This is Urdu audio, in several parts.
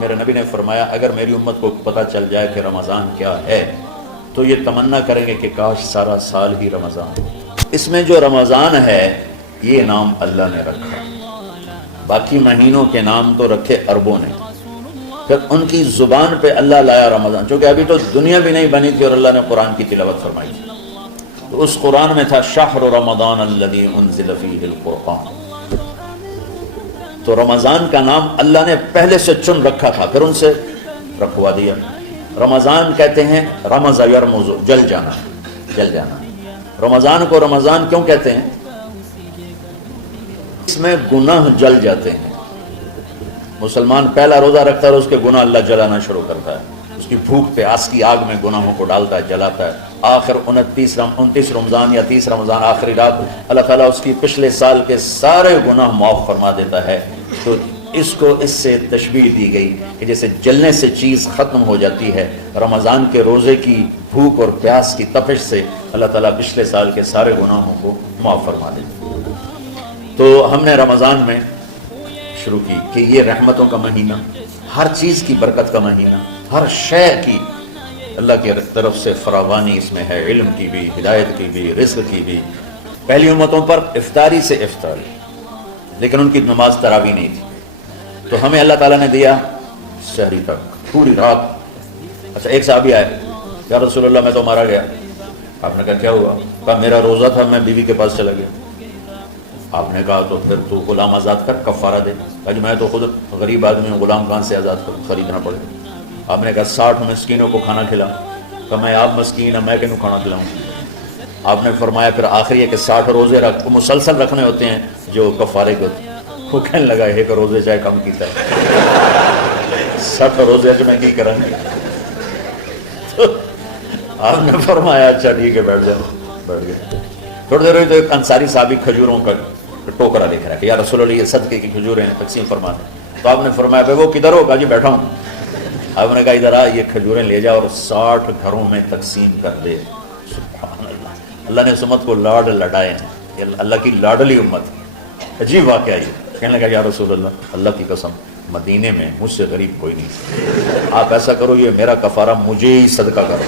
میرے نبی نے فرمایا اگر میری امت کو پتہ چل جائے کہ رمضان کیا ہے تو یہ تمنا کریں گے کہ کاش سارا سال ہی رمضان ہو۔ اس میں جو رمضان ہے یہ نام اللہ نے رکھا، باقی مہینوں کے نام تو رکھے عربوں نے، پھر ان کی زبان پہ اللہ لایا رمضان، چونکہ ابھی تو دنیا بھی نہیں بنی تھی اور اللہ نے قرآن کی تلاوت فرمائی تھی، تو اس قرآن میں تھا شہر رمضان الذی انزل فیہ القرآن، تو رمضان کا نام اللہ نے پہلے سے چن رکھا تھا، پھر ان سے رکھوا دیا۔ رمضان کہتے ہیں رمض یرمز، جل جانا، جل جانا۔ رمضان کو رمضان کیوں کہتے ہیں؟ اس میں گناہ جل جاتے ہیں۔ مسلمان پہلا روزہ رکھتا ہے اور اس کے گناہ اللہ جلانا شروع کرتا ہے، اس کی بھوک پہ آس کی آگ میں گناہوں کو ڈالتا ہے، جلاتا ہے۔ آخر 29 رمضان یا 30 رمضان آخری رات اللہ تعالیٰ اس کی پچھلے سال کے سارے گناہ معاف فرما دیتا ہے۔ تو اس کو اس سے تشبیہ دی گئی کہ جیسے جلنے سے چیز ختم ہو جاتی ہے، رمضان کے روزے کی بھوک اور پیاس کی تپش سے اللہ تعالیٰ پچھلے سال کے سارے گناہوں کو معاف فرما دیتا ہے۔ تو ہم نے رمضان میں شروع کی کہ یہ رحمتوں کا مہینہ، ہر چیز کی برکت کا مہینہ، ہر شے کی اللہ کی طرف سے فراوانی اس میں ہے، علم کی بھی، ہدایت کی بھی، رزق کی بھی۔ پہلی امتوں پر افطاری سے افطاری، لیکن ان کی نماز تراویح نہیں تھی، تو ہمیں اللہ تعالیٰ نے دیا سحری تک، پوری رات۔ اچھا ایک صحابی آئے، یا رسول اللہ میں تو مارا گیا۔ آپ نے کہا کیا ہوا؟ کہا میرا روزہ تھا، میں بیوی کے پاس چلا گیا۔ آپ نے کہا تو پھر تو غلام آزاد کر، کفارہ دے۔ کہا جی میں تو خود غریب آدمی ہوں، غلام کہاں سے آزاد کروں، خریدنا پڑے۔ آپ نے کہا 60 مسکینوں کو کھانا کھلا۔ کہا میں آپ مسکین ہیں، میں کینوں کھانا کھلاؤں؟ آپ نے فرمایا پھر آخری ہے کہ 60 روزے رکھ، مسلسل رکھنے ہوتے ہیں جو کفارے کے ہوتے ہیں۔ وہ کہنے لگا ایک روزے چاہے کم کیتا ہے، 60 روزے جو میں کی کریں گے۔ آپ نے فرمایا اچھا ٹھیک ہے بیٹھ جاؤ، بیٹھ گئے۔ تھوڑی دیر ہوئی تو ایک انصاری صحابی کھجوروں کا ٹوکرا لے کر آیا کہ یا رسول اللہ یہ صدقے کی کھجوریں ہیں، تقسیم فرما دیں۔ تو آپ نے فرمایا بھائی وہ کدھر ہو؟ کہا جی بیٹھا ہوں۔ آپ نے کہا ادھر آ، یہ کھجوریں لے جا اور 60 گھروں میں تقسیم کر دے۔ سبحان اللہ، اللہ نے اس امت کو لاڈ لڈائے ہیں، یہ اللہ کی لاڈلی امت ہے۔ عجیب واقعہ یہ، کہنے لگا یا رسول اللہ، اللہ کی قسم مدینے میں مجھ سے غریب کوئی نہیں، آپ ایسا کرو یہ میرا کفارہ مجھے ہی صدقہ کر دو۔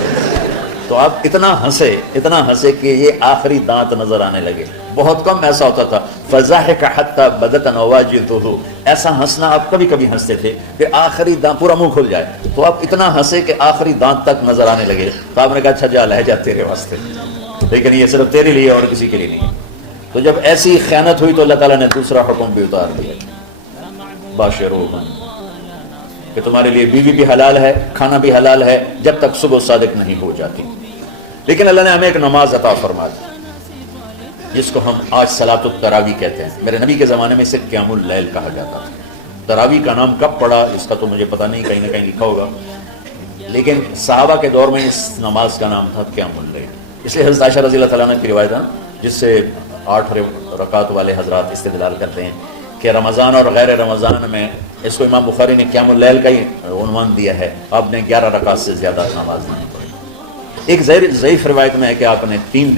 تو آپ اتنا ہنسے کہ یہ آخری دانت نظر آنے لگے۔ بہت کم ایسا ہوتا تھا فضحك حتى بدت نواجذه، ایسا ہنسنا آپ کبھی کبھی ہنستے تھے کہ آخری دانت پورا منہ کھل جائے، تو آپ اتنا ہنسے کہ آخری دانت تک نظر آنے لگے۔ تو آپ نے کہا اچھا جا لہجہ تیرے واسطے، لیکن یہ صرف تیرے لیے اور کسی کے لیے نہیں۔ تو جب ایسی خیانت ہوئی تو اللہ تعالیٰ نے دوسرا حکم بھی اتار دیا، باشروہن، کہ تمہارے لیے بیوی بھی حلال ہے، کھانا بھی حلال ہے جب تک صبح صادق نہیں ہو جاتی۔ لیکن اللہ نے ہمیں ایک نماز عطا فرما دی جس کو ہم آج صلاۃ التراویح کہتے ہیں۔ میرے نبی کے زمانے میں اسے قیام اللیل کہا جاتا تھا۔ تراویح کا نام کب پڑا اس کا تو مجھے پتہ نہیں، کہیں نہ کہیں لکھا ہوگا، لیکن صحابہ کے دور میں اس نماز کا نام تھا قیام اللیل۔ اس لیے حضرت عائشہ رضی اللہ تعالیٰ عنہ کی روایت ہے جس سے 8 رکعت والے حضرات استدلال کرتے ہیں کہ رمضان اور غیر رمضان میں اس کو امام بخاری نے قیام اللیل کا ہی عنوان دیا ہے، آپ نے 11 رکعت سے زیادہ نماز نہیں پڑھی۔ ایک ضعیف روایت میں ہے کہ آپ نے 3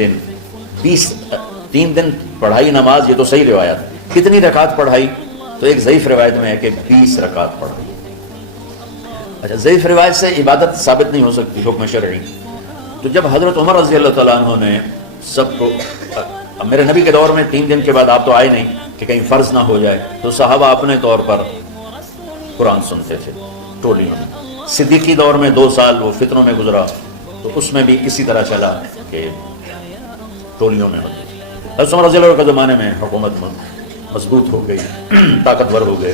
دن پڑھائی نماز، یہ تو صحیح روایت ہے۔ کتنی رکعت پڑھائی؟ تو ایک ضعیف روایت میں ہے کہ 20 رکعت پڑھائی۔ اچھا ضعیف روایت سے عبادت ثابت نہیں ہو سکتی حکم شرعی۔ تو جب حضرت عمر رضی اللہ تعالیٰ عنہ نے سب کو، میرے نبی کے دور میں 3 دن کے بعد آپ تو آئے نہیں کہ کہیں فرض نہ ہو جائے، تو صحابہ اپنے طور پر قرآن سنتے تھے ٹولیوں میں۔ صدیقی دور میں 2 سال وہ فتنوں میں گزرا، تو اس میں بھی اسی طرح چلا کہ ٹولیوں میں ہوتی تھی۔ حضرت عمر رضی اللہ عنہ کے زمانے میں حکومت مضبوط ہو گئی، طاقتور ہو گئے،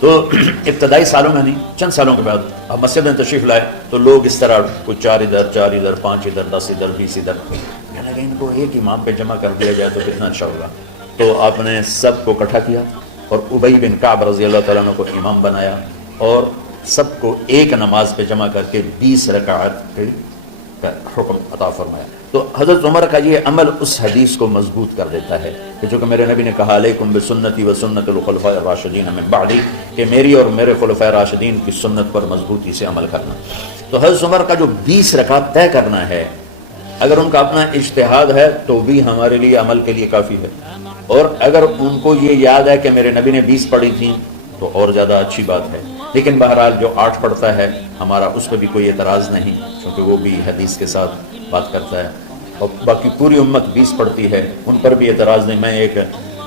تو ابتدائی سالوں میں نہیں، چند سالوں کے بعد اب مسجد میں تشریف لائے تو لوگ اس طرح کچھ 4 ادھر 5 ادھر 10 ادھر 20 ادھر، کہنے لگے ان کو ایک امام پہ جمع کر دیا جائے تو کتنا اچھا ہوگا۔ تو آپ نے سب کو اکٹھا کیا اور ابی بن کعب رضی اللہ تعالیٰ عنہ کو امام بنایا اور سب کو ایک نماز پہ جمع کر کے 20 رکعت کا حکم عطا فرمایا۔ تو حضرت عمر کا یہ عمل اس حدیث کو مضبوط کر دیتا ہے کہ جو کہ میرے نبی نے کہا علیکم بسنتی و سنت الخلفاء الراشدین من بعدی، کہ میری اور میرے خلفاء راشدین کی سنت پر مضبوطی سے عمل کرنا۔ تو حضرت عمر کا جو 20 رکعت طے کرنا ہے، اگر ان کا اپنا اجتہاد ہے تو بھی ہمارے لیے عمل کے لیے کافی ہے، اور اگر ان کو یہ یاد ہے کہ میرے نبی نے 20 پڑھی تھیں تو اور زیادہ اچھی بات ہے۔ لیکن بہرحال جو 8 پڑھتا ہے ہمارا اس پہ بھی کوئی اعتراض نہیں، کیونکہ وہ بھی حدیث کے ساتھ بات کرتا ہے، اور باقی پوری امت 20 پڑھتی ہے، ان پر بھی اعتراض نہیں۔ میں ایک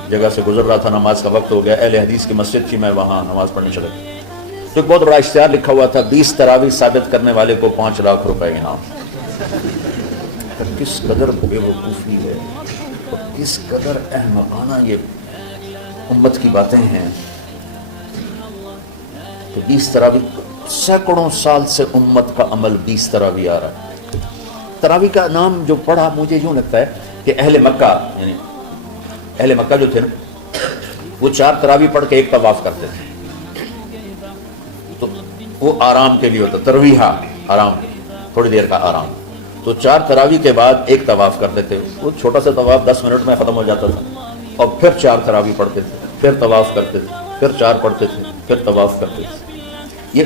جگہ سے گزر رہا تھا، نماز کا وقت ہو گیا، اہل حدیث کی مسجد تھی، میں وہاں نماز پڑھنے چلا گیا، تو ایک بہت بڑا اشتہار لکھا ہوا تھا، 20 تراویح ثابت کرنے والے کو 5 لاکھ روپے انعام۔ کس قدر بے وقوفی ہے اور کس قدر احمقانہ یہ امت کی باتیں ہیں کہ 20 تراویح، سینکڑوں سال سے امت کا عمل 20 تراویح آ رہا ہے۔ تراویح کا نام جو پڑھا مجھے یوں لگتا ہے کہ اہل مکہ، یعنی اہل مکہ جو تھے نا، وہ 4 تراویح پڑھ کے ایک طواف کرتے تھے، تو وہ آرام کے لیے ہوتا، ترویحہ آرام، تھوڑی دیر کا آرام، تو 4 تراویح کے بعد ایک طواف کرتے تھے، وہ چھوٹا سا طواف 10 منٹ میں ختم ہو جاتا تھا، اور پھر 4 تراویح پڑھتے تھے، پھر طواف کرتے تھے، پھر 4 پڑھتے تھے، پھر طواف کرتے تھے۔ یہ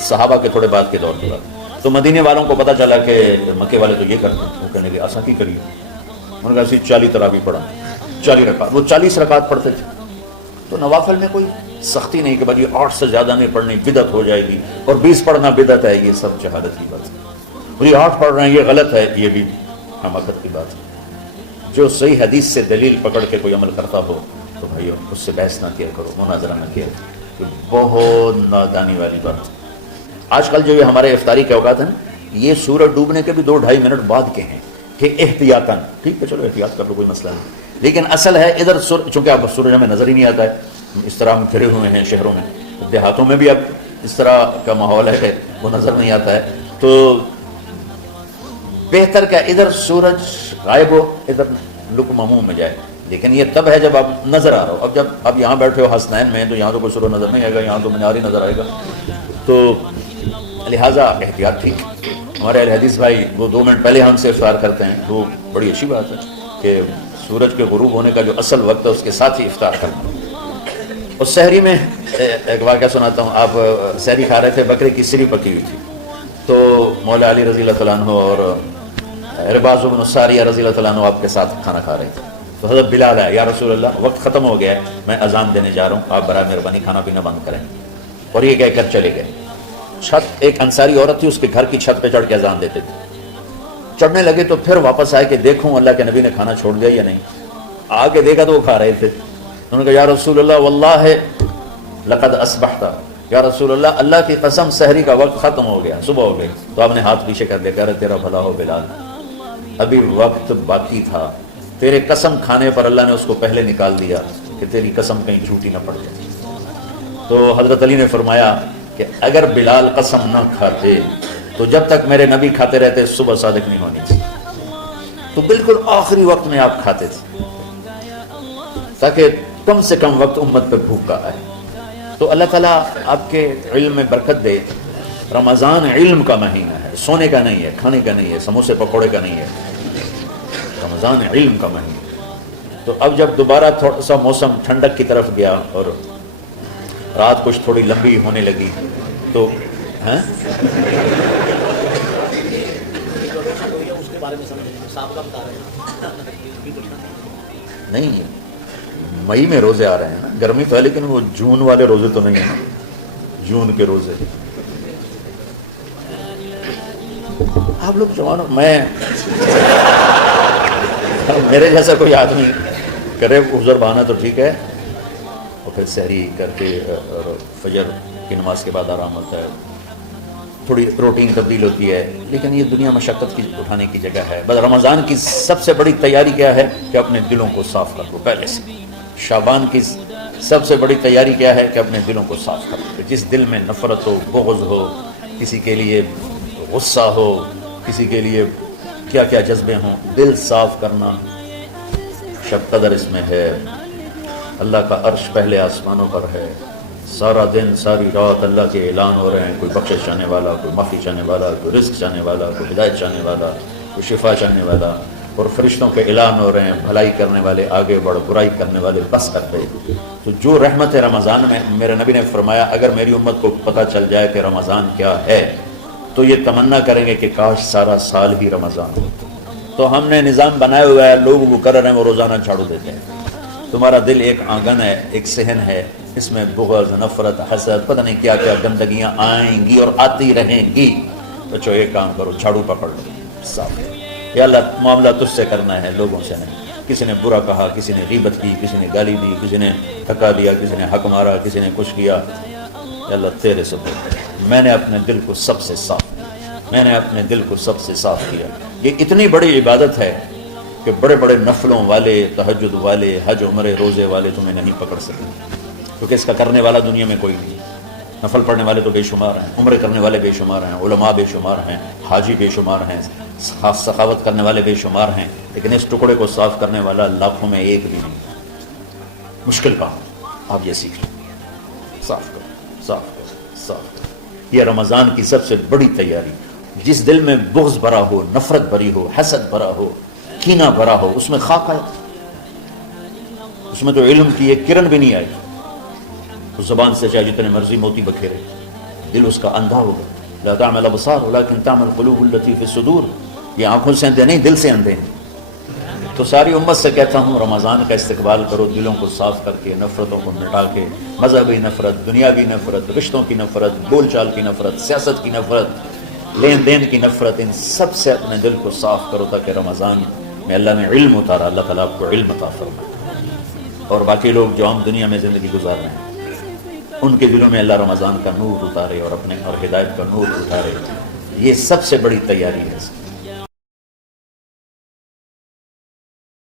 صحابہ کے تھوڑے بعد کے دور کے بعد، تو مدینے والوں کو پتہ چلا کہ مکے والے تو یہ کرتے ہیں، وہ کہنے لگے آسان کی کریے، انہوں نے کہا اسی 40 تراویح پڑھا، 40 رکعات، وہ 40 رکعات پڑھتے تھے، تو نوافل میں کوئی سختی نہیں کہ بھائی 8 سے زیادہ نہیں پڑھنی، بدعت ہو جائے گی، اور 20 پڑھنا بدعت ہے، یہ سب جہالت کی بات ہے، یہ 8 پڑھ رہے ہیں یہ غلط ہے، یہ بھی حماقت کی بات ہے۔ جو صحیح حدیث سے دلیل پکڑ کے کوئی عمل کرتا ہو تو بھائی اس سے بحث نہ کیا کرو، مناظرہ نہ کیا کرو، یہ بہت نادانی والی بات۔ آج کل جو یہ ہمارے افطاری کے اوقات ہیں، یہ سورج ڈوبنے کے بھی 2-2.5 منٹ بعد کے ہیں کہ احتیاطاً، ٹھیک ہے چلو احتیاط کر لو، کوئی مسئلہ نہیں، لیکن اصل ہے ادھر چونکہ اب سورج ہمیں نظر ہی نہیں آتا ہے، اس طرح ہم گھرے ہوئے ہیں شہروں میں، دیہاتوں میں بھی اب اس طرح کا ماحول ہے کہ وہ نظر نہیں آتا ہے، تو بہتر کہ ادھر سورج غائب ہو، ادھر لقمہ منہ میں جائے، لیکن یہ تب ہے جب آپ نظر آ رہا ہو۔ اب جب آپ یہاں بیٹھے ہو حسنین میں، تو یہاں تو کوئی سورج نظر نہیں آئے گا، یہاں تو مینار ہی نظر آئے گا، تو لہٰذا احتیاط ٹھیک۔ ہمارے اہل حدیث بھائی وہ 2 منٹ پہلے ہم سے افطار کرتے ہیں، تو بڑی اچھی بات ہے کہ سورج کے غروب ہونے کا جو اصل وقت ہے اس کے ساتھ ہی افطار کرنا۔ اور سحری میں ایک واقعہ سناتا ہوں، آپ سحری کھا رہے تھے، بکرے کی سری پکی ہوئی تھی، تو مولا علی رضی اللہ تعالیٰ عنہ اور رباز بن ساریہ رضی اللہ تعالیٰ عنہ آپ کے ساتھ کھانا کھا رہے تھے، تو حضرت بلال ہے، یا رسول اللہ وقت ختم ہو گیا ہے، میں اذان دینے جا رہا ہوں، آپ برائے مہربانی کھانا پینا بند کریں، اور یہ کہہ کر چلے گئے۔ چھت، ایک انصاری عورت تھی، اس کے گھر کی چھت پہ چڑھ کے اذان دیتے تھے، چڑھنے لگے تو پھر واپس آئے کہ دیکھوں اللہ کے نبی نے کھانا چھوڑ دیا یا نہیں، آگے دیکھا تو وہ کھا رہے تھے، انہوں نے کہا یا رسول اللہ واللہ لقد اصبحت، یا رسول اللہ اللہ کی قسم سحری کا وقت ختم ہو گیا، صبح ہو گئی، تو آپ نے ہاتھ پیچھے کر دیا، کہہ رہے تیرا بھلا ہو بلال، ابھی وقت باقی تھا، تیرے قسم کھانے پر اللہ نے اس کو پہلے نکال دیا کہ تیری قسم کہیں جھوٹی نہ پڑ جائے۔ تو حضرت علی نے فرمایا کہ اگر بلال قسم نہ کھاتے تو جب تک میرے نبی کھاتے رہتے صبح صادق نہیں ہونی تھی، تو بالکل آخری وقت میں آپ کھاتے تھے تاکہ کم سے کم وقت امت پہ بھوک کا آئے۔ تو اللہ تعالیٰ آپ کے علم میں برکت دے۔ رمضان علم کا مہینہ ہے، سونے کا نہیں ہے، کھانے کا نہیں ہے، سموسے پکوڑے کا نہیں ہے، رمضان علم کا مہینہ۔ تو اب جب دوبارہ تھوڑا سا موسم ٹھنڈک کی طرف گیا اور رات کچھ تھوڑی لمبی ہونے لگی تو نہیں، مئی میں روزے آ رہے ہیں نا، گرمی تو ہے لیکن وہ جون والے روزے تو نہیں ہیں نا، جون کے روزے۔ آپ لوگ جوانوں، میں میرے جیسا کوئی آدمی کرے عذر بہانا تو ٹھیک ہے، اور پھر سحری کر کے اور فجر کی نماز کے بعد آرام ہوتا ہے، تھوڑی روٹین تبدیل ہوتی ہے، لیکن یہ دنیا مشقت کی اٹھانے کی جگہ ہے۔ بس رمضان کی سب سے بڑی تیاری کیا ہے کہ اپنے دلوں کو صاف کر لو پہلے سے۔ شعبان کی سب سے بڑی تیاری کیا ہے کہ اپنے دلوں کو صاف کر لو۔ جس دل میں نفرت ہو، بغض ہو، کسی کے لیے غصہ ہو، کسی کے لیے کیا کیا جذبے ہوں، دل صاف کرنا شب قدر اس میں ہے۔ اللہ کا عرش پہلے آسمانوں پر ہے، سارا دن ساری رات اللہ کے اعلان ہو رہے ہیں، کوئی بخشش چاہنے والا، کوئی معافی چاہنے والا، کوئی رزق چاہنے والا، کوئی ہدایت چاہنے والا، کوئی شفا چاہنے والا، اور فرشتوں کے اعلان ہو رہے ہیں، بھلائی کرنے والے آگے بڑھ، برائی کرنے والے بس کر گئے۔ تو جو رحمت ہے رمضان میں، میرے نبی نے فرمایا اگر میری امت کو پتہ چل جائے کہ رمضان کیا ہے تو یہ تمنا کریں گے کہ کاش سارا سال ہی رمضان ہو۔ تو ہم نے نظام بنایا ہوا ہے، لوگ وہ کر رہے ہیں، وہ روزانہ جھاڑو دیتے ہیں۔ تمہارا دل ایک آنگن ہے، ایک صحن ہے، اس میں بغض، نفرت، حسد، پتہ نہیں کیا کیا گندگیاں آئیں گی اور آتی رہیں گی۔ بچو ایک کام کرو، جھاڑو پکڑ لو، صاف کرو۔ یا اللہ معاملہ تجھ سے کرنا ہے، لوگوں سے نہیں۔ کسی نے برا کہا، کسی نے غیبت کی، کسی نے گالی دی، کسی نے دھکا دیا، کسی نے حق مارا، کسی نے کچھ کیا، یا اللہ تیرے سے میں نے اپنے دل کو سب سے صاف کیا، میں نے اپنے دل کو سب سے صاف کیا۔ یہ اتنی بڑی عبادت ہے کہ بڑے بڑے نفلوں والے، تہجد والے، حج عمرے روزے والے تمہیں نہیں پکڑ سکیں، کیونکہ اس کا کرنے والا دنیا میں کوئی نہیں۔ نفل پڑھنے والے تو بے شمار ہیں، عمرے کرنے والے بے شمار ہیں، علماء بے شمار ہیں، حاجی بے شمار ہیں، سخاوت کرنے والے بے شمار ہیں، لیکن اس ٹکڑے کو صاف کرنے والا لاکھوں میں ایک بھی نہیں۔ مشکل کام، آپ یہ سیکھ لیں، صاف کرو، صاف کرو، صاف کرو۔ یہ رمضان کی سب سے بڑی تیاری۔ جس دل میں بغض بھرا ہو، نفرت بھری ہو، حسد بھرا ہو، کینہ بھرا ہو، اس میں خاک آئے، اس میں تو علم کی ایک کرن بھی نہیں آئی۔ اس زبان سے چاہے جتنے مرضی موتی بکھیرے، دل اس کا اندھا ہوگا۔ لا تعمل الابصار ولكن تعمل القلوب التي في الصدور۔ یہ آنکھوں سے اندھے نہیں، دل سے اندھے ہیں۔ تو ساری امت سے کہتا ہوں، رمضان کا استقبال کرو، دلوں کو صاف کر کے، نفرتوں کو مٹا کے، مذہبی نفرت، دنیاوی نفرت، رشتوں کی نفرت، بول چال کی نفرت، سیاست کی نفرت، لین دین کی نفرت، ان سب سے اپنے دل کو صاف کرو، تاکہ رمضان میں اللہ نے علم اتارا، اللہ تعالیٰ آپ کو علم عطا فرمائے، اور باقی لوگ جو عام دنیا میں زندگی گزار رہے ہیں ان کے دلوں میں اللہ رمضان کا نور اتارے، اور اپنے اور ہدایت کا نور اتارے۔ یہ سب سے بڑی تیاری ہے۔